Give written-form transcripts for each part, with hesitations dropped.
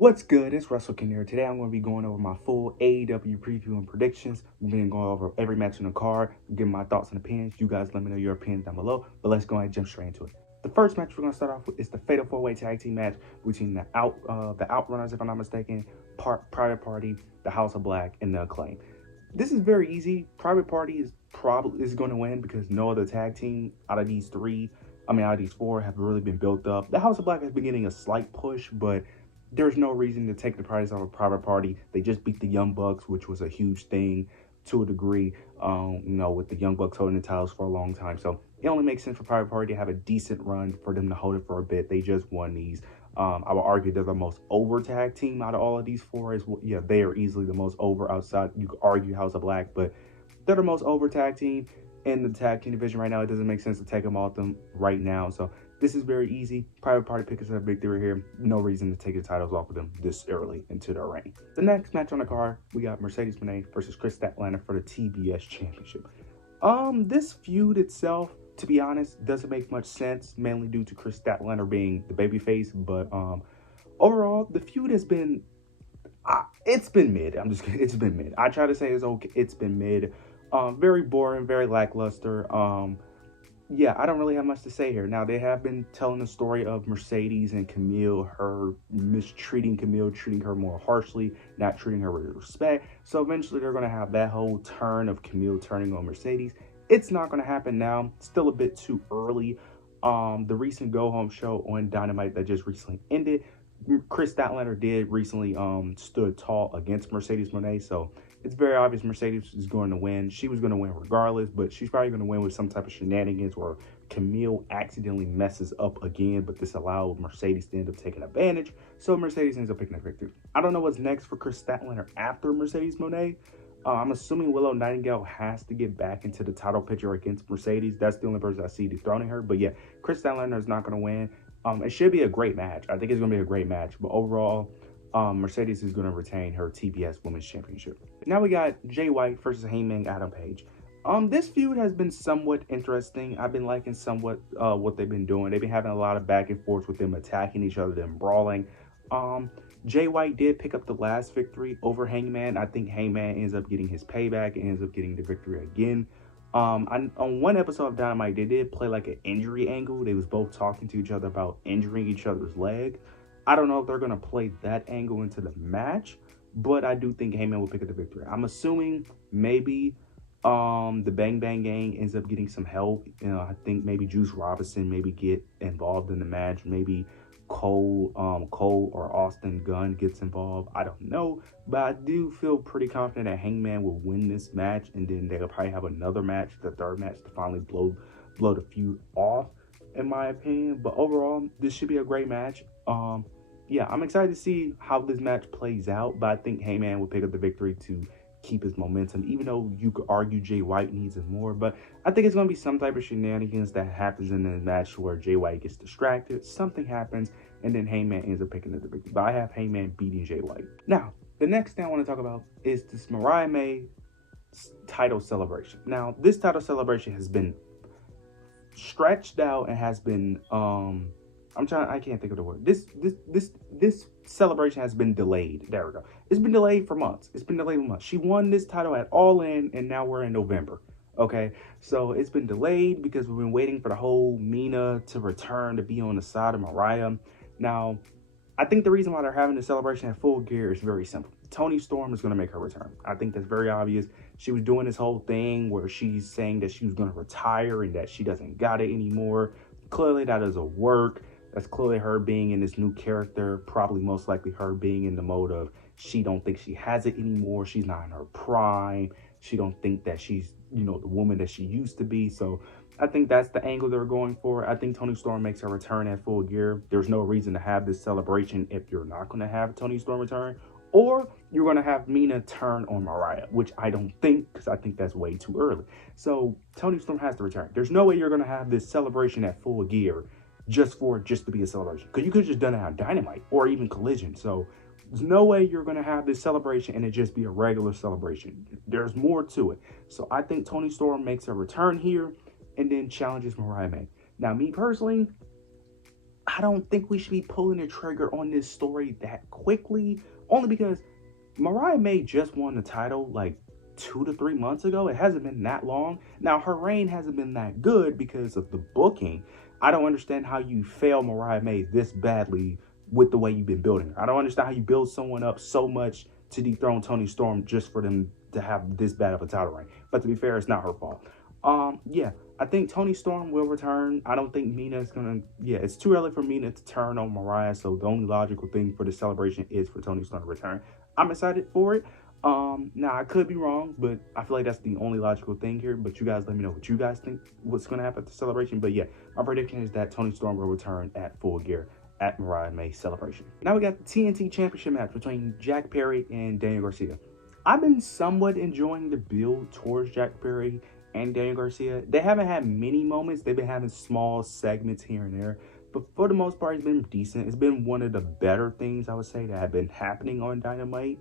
What's good? It's Russell King here. Today I'm going to be going over my full AEW preview and predictions. We've been going over every match in the card, giving my thoughts and opinions. You guys let me know your opinions down below, but let's go ahead and jump straight into it. The first match we're going to start off with is the Fatal 4-Way Tag Team match between the Outrunners, if I'm not mistaken, Private Party, the House of Black, and the Acclaim. This is very easy. Private Party is going to win because no other tag team out of these four have really been built up. The House of Black has been getting a slight push, but there's no reason to take the prize off a Private Party. They just beat the Young Bucks, which was a huge thing to a degree, with the Young Bucks holding the titles for a long time. So it only makes sense for Private Party to have a decent run for them to hold it for a bit. They just won these. I would argue they're the most over tag team out of all of these four. They are easily the most over outside. You could argue House of Black, but they're the most over tag team in the tag team division right now. It doesn't make sense to take them off them right now. So this is very easy. Private Party picks up a victory here. No reason to take the titles off of them this early into their reign. The next match on the card, we got Mercedes Moné versus Chris Statlander for the TBS Championship. This feud itself, to be honest, doesn't make much sense, mainly due to Chris Statlander being the babyface. But overall, the feud has been, it's been mid. I'm just kidding. It's been mid. I try to say it's okay. It's been mid. Very boring, very lackluster. Yeah, I don't really have much to say here. Now, they have been telling the story of Mercedes and Camille, her mistreating Camille, treating her more harshly, not treating her with respect. So eventually they're going to have that whole turn of Camille turning on Mercedes. It's not going to happen now. Still a bit too early. The recent Go Home show on Dynamite that just recently ended, Chris Statlander did recently stood tall against Mercedes Moné, so it's very obvious Mercedes is going to win. She was going to win regardless, but she's probably going to win with some type of shenanigans where Camille accidentally messes up again, but this allowed Mercedes to end up taking advantage, so Mercedes ends up picking up victory. I don't know what's next for Chris Statlander after Mercedes Moné. I'm assuming Willow Nightingale has to get back into the title picture against Mercedes. That's the only person I see dethroning her, but yeah, Chris Statlander is not going to win. It should be a great match. I think it's going to be a great match, but overall, Mercedes is going to retain her TBS Women's Championship. Now we got Jay White versus Hangman Adam Page. This feud has been somewhat interesting. I've been liking somewhat what they've been doing. They've been having a lot of back and forth with them attacking each other, them brawling. Jay White did pick up the last victory over Hangman. I think Hangman ends up getting his payback and ends up getting the victory again. On one episode of Dynamite, they did play like an injury angle. They was both talking to each other about injuring each other's leg. I don't know if they're going to play that angle into the match, but I do think Heyman will pick up the victory. I'm assuming maybe the Bang Bang Gang ends up getting some help. I think maybe Juice Robinson maybe get involved in the match. Maybe Cole or Austin Gunn gets involved. I don't know, but I do feel pretty confident that Hangman will win this match, and then they'll probably have another match, the third match, to finally blow the feud off, in my opinion. But overall, this should be a great match. Yeah, I'm excited to see how this match plays out, but I think Heyman will pick up the victory to keep his momentum, even though you could argue Jay White needs it more. But I think it's going to be some type of shenanigans that happens in the match where Jay White gets distracted, something happens, and then Heyman ends up picking up the victory. But I have Heyman beating Jay White. Now, the next thing I want to talk about is this Mariah May title celebration. Now, this title celebration has been stretched out and has been I can't think of the word. This celebration has been delayed. There we go. It's been delayed for months. She won this title at All In, and now we're in November. Okay, so it's been delayed because we've been waiting for the whole Mina to return to be on the side of Mariah. Now, I think the reason why they're having the celebration at Full Gear is very simple. Toni Storm is going to make her return. I think that's very obvious. She was doing this whole thing where she's saying that she was going to retire and that she doesn't got it anymore. Clearly, that doesn't work. That's clearly her being in this new character, probably most likely her being in the mode of she don't think she has it anymore. She's not in her prime. She don't think that she's, the woman that she used to be. So I think that's the angle they're going for. I think Toni Storm makes her return at Full Gear. There's no reason to have this celebration if you're not going to have Toni Storm return. Or you're going to have Mina turn on Mariah, which I don't think, because I think that's way too early. So Toni Storm has to return. There's no way you're going to have this celebration at Full Gear just to be a celebration, because you could have just done it on Dynamite or even Collision. So there's no way you're going to have this celebration and it just be a regular celebration. There's more to it. So I think Toni Storm makes a return here and then challenges Mariah May. Now, me personally, I don't think we should be pulling the trigger on this story that quickly, only because Mariah May just won the title like 2 to 3 months ago. It hasn't been that long. Now, her reign hasn't been that good because of the booking. I don't understand how you fail Mariah May this badly with the way you've been building her. I don't understand how you build someone up so much to dethrone Toni Storm just for them to have this bad of a title reign. But to be fair, it's not her fault. Yeah, I think Toni Storm will return. I don't think Mina's gonna. Yeah, it's too early for Mina to turn on Mariah. So the only logical thing for the celebration is for Toni Storm to return. I'm excited for it. Now I could be wrong, but I feel like that's the only logical thing here. But you guys let me know what you guys think what's gonna happen at the celebration. But yeah, my prediction is that Toni Storm will return at Full Gear at Mariah May celebration. Now we got the TNT Championship match between Jack Perry and Daniel Garcia. I've been somewhat enjoying the build towards Jack Perry and Daniel Garcia. They haven't had many moments. They've been having small segments here and there. But for the most part, it's been decent. It's been one of the better things, I would say, that have been happening on Dynamite.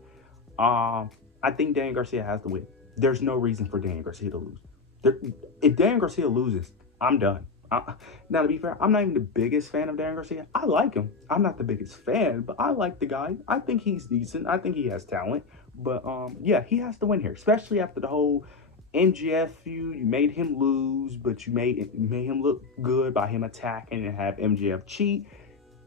I think Daniel Garcia has to win. There's no reason for Daniel Garcia to lose. If Daniel Garcia loses, I'm done. Now, to be fair, I'm not even the biggest fan of Daniel Garcia. I like him. I'm not the biggest fan, but I like the guy. I think he's decent. I think he has talent. But yeah, he has to win here, especially after the whole MJF feud. You made him lose, but you made him look good by him attacking and have MJF cheat.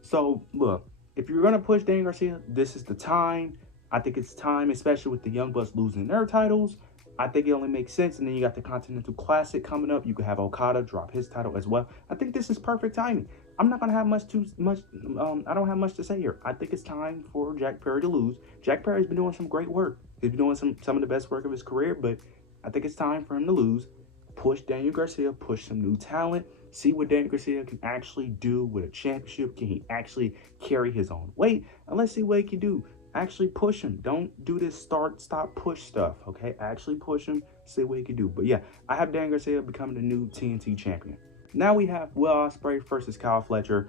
So look, if you're gonna push Daniel Garcia, this is the time. I think it's time, especially with the Young Bucks losing their titles. I think it only makes sense. And then you got the Continental Classic coming up. You could have Okada drop his title as well. I think this is perfect timing. I'm not gonna have much. I don't have much to say here. I think it's time for Jack Perry to lose. Jack Perry's been doing some great work. He's been doing some of the best work of his career, but I think it's time for him to lose. Push Daniel Garcia, push some new talent. See what Daniel Garcia can actually do with a championship. Can he actually carry his own weight? And let's see what he can do. Actually push him. Don't do this start, stop, push stuff, okay? Actually push him, see what he can do. But yeah, I have Daniel Garcia becoming the new TNT champion. Now we have Will Ospreay versus Kyle Fletcher.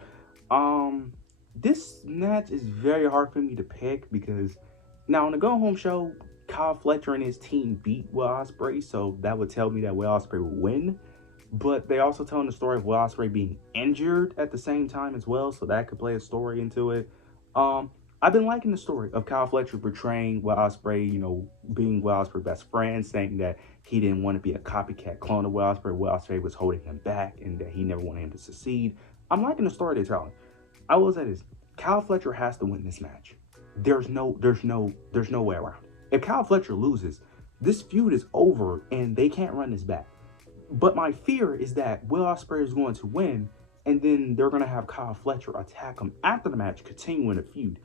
This match is very hard for me to pick because now on the Go Home show, Kyle Fletcher and his team beat Will Ospreay, so that would tell me that Will Ospreay would win. But they also telling the story of Will Ospreay being injured at the same time as well, so that could play a story into it. I've been liking the story of Kyle Fletcher portraying Will Ospreay, you know, being Will Ospreay's best friend, saying that he didn't want to be a copycat clone of Will Ospreay. Will Ospreay was holding him back and that he never wanted him to succeed. I'm liking the story they're telling. I will say this: Kyle Fletcher has to win this match. There's no way around it. If Kyle Fletcher loses, this feud is over and they can't run this back. But my fear is that Will Ospreay is going to win, and then they're going to have Kyle Fletcher attack him after the match, continuing the feud.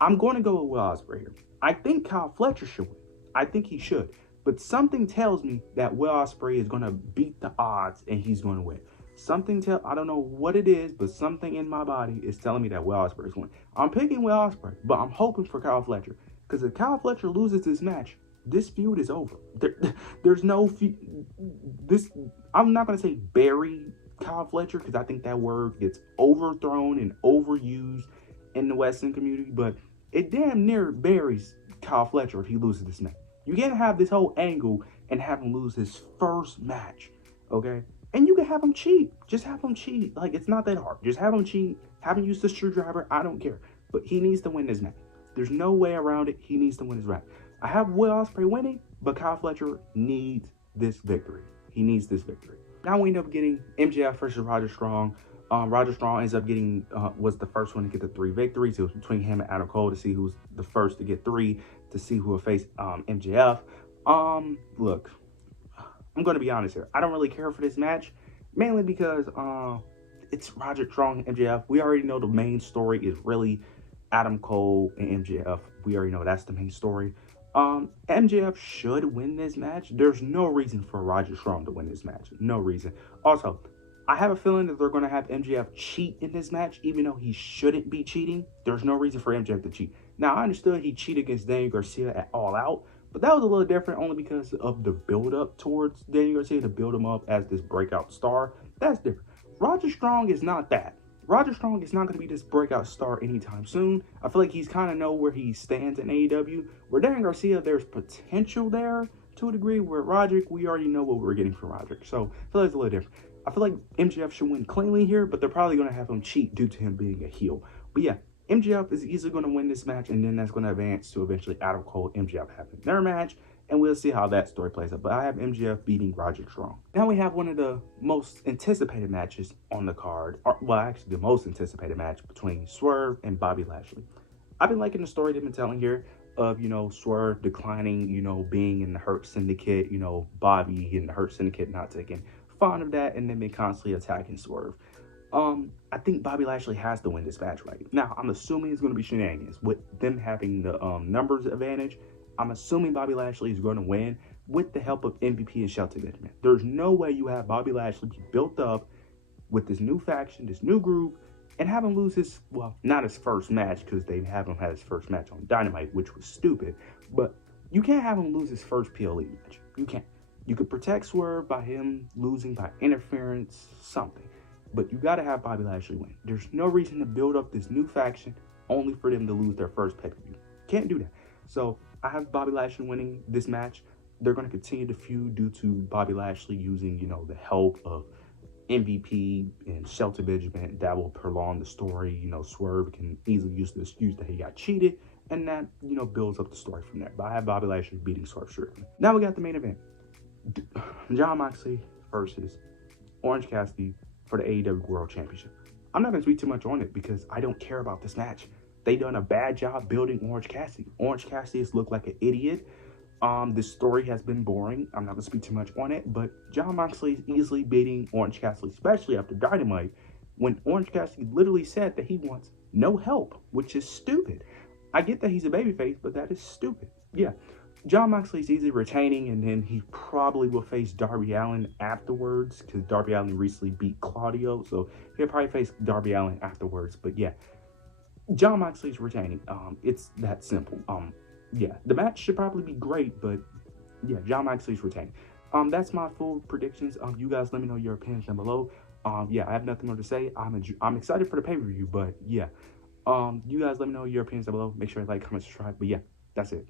I'm going to go with Will Ospreay here. I think Kyle Fletcher should win. I think he should. But something tells me that Will Ospreay is going to beat the odds and he's going to win. I don't know what it is, but something in my body is telling me that Will Ospreay is going to win. I'm picking Will Ospreay, but I'm hoping for Kyle Fletcher. Because if Kyle Fletcher loses this match, this feud is over. There's no feud. I'm not going to say bury Kyle Fletcher because I think that word gets overthrown and overused in the Western community, but it damn near buries Kyle Fletcher if he loses this match. You can't have this whole angle and have him lose his first match, okay? And you can have him cheat. Just have him cheat. Like, it's not that hard. Just have him cheat. Have him use the screwdriver. I don't care. But he needs to win this match. There's no way around it. He needs to win his match. I have Will Ospreay winning, but Kyle Fletcher needs this victory. He needs this victory. Now we end up getting MJF versus Roger Strong. Roger Strong ends up getting, was the first one to get the 3 victories. It was between him and Adam Cole to see who was the first to get 3, to see who would face MJF. Look, I'm going to be honest here. I don't really care for this match, mainly because it's Roger Strong and MJF. We already know the main story is really Adam Cole and MJF. We already know that's the main story. MJF should win this match. There's no reason for Roger Strong to win this match. No reason. Also, I have a feeling that they're going to have MJF cheat in this match, even though he shouldn't be cheating. There's no reason for MJF to cheat. Now, I understood he cheated against Daniel Garcia at All Out, but that was a little different only because of the build-up towards Daniel Garcia, to build him up as this breakout star. That's different. Roger Strong is not that. Roger Strong is not going to be this breakout star anytime soon. I feel like he's kind of know where he stands in AEW. Where Daniel Garcia, there's potential there to a degree. Where Roderick, we already know what we're getting from Roderick. So I feel like it's a little different. I feel like MJF should win cleanly here, but they're probably going to have him cheat due to him being a heel. But yeah, MJF is easily going to win this match, and then that's going to advance to eventually Adam Cole, MJF having their match, and we'll see how that story plays out. But I have MJF beating Roderick Strong. Now we have one of the most anticipated matches on the card, well, actually the most anticipated match between Swerve and Bobby Lashley. I've been liking the story they've been telling here of, Swerve declining, being in the Hurt Syndicate, Bobby in the Hurt Syndicate not taking fond of that, and then been constantly attacking Swerve. I think Bobby Lashley has to win this match right now. I'm assuming it's going to be shenanigans with them having the numbers advantage. I'm assuming Bobby Lashley is going to win with the help of MVP and Shelton Benjamin. There's no way you have Bobby Lashley be built up with this new faction, this new group, and have him lose his, well, not his first match, because they have him have his first match on Dynamite, which was stupid, but you can't have him lose his first PLE match. You can't. You could protect Swerve by him losing by interference, something. But you got to have Bobby Lashley win. There's no reason to build up this new faction only for them to lose their first pay-per-view. Can't do that. So I have Bobby Lashley winning this match. They're going to continue to feud due to Bobby Lashley using, the help of MVP and Shelton Benjamin. That will prolong the story. Swerve can easily use the excuse that he got cheated, and that, builds up the story from there. But I have Bobby Lashley beating Swerve Strickland. Now we got the main event. Jon Moxley versus Orange Cassidy for the AEW World Championship. I'm not going to speak too much on it because I don't care about this match. They done a bad job building Orange Cassidy. Orange Cassidy has looked like an idiot. This story has been boring. I'm not going to speak too much on it, but Jon Moxley is easily beating Orange Cassidy, especially after Dynamite, when Orange Cassidy literally said that he wants no help, which is stupid. I get that he's a babyface, but that is stupid. Yeah. Jon Moxley's easily retaining, and then he probably will face Darby Allin afterwards, because Darby Allin recently beat Claudio, so he'll probably face Darby Allin afterwards. But yeah, Jon Moxley's retaining. It's that simple. Yeah, the match should probably be great, but yeah, Jon Moxley's retaining. That's my full predictions. You guys let me know your opinions down below. Yeah, I have nothing more to say. I'm excited for the pay-per-view, but yeah, you guys let me know your opinions down below. Make sure to like, comment, subscribe. But yeah, that's it.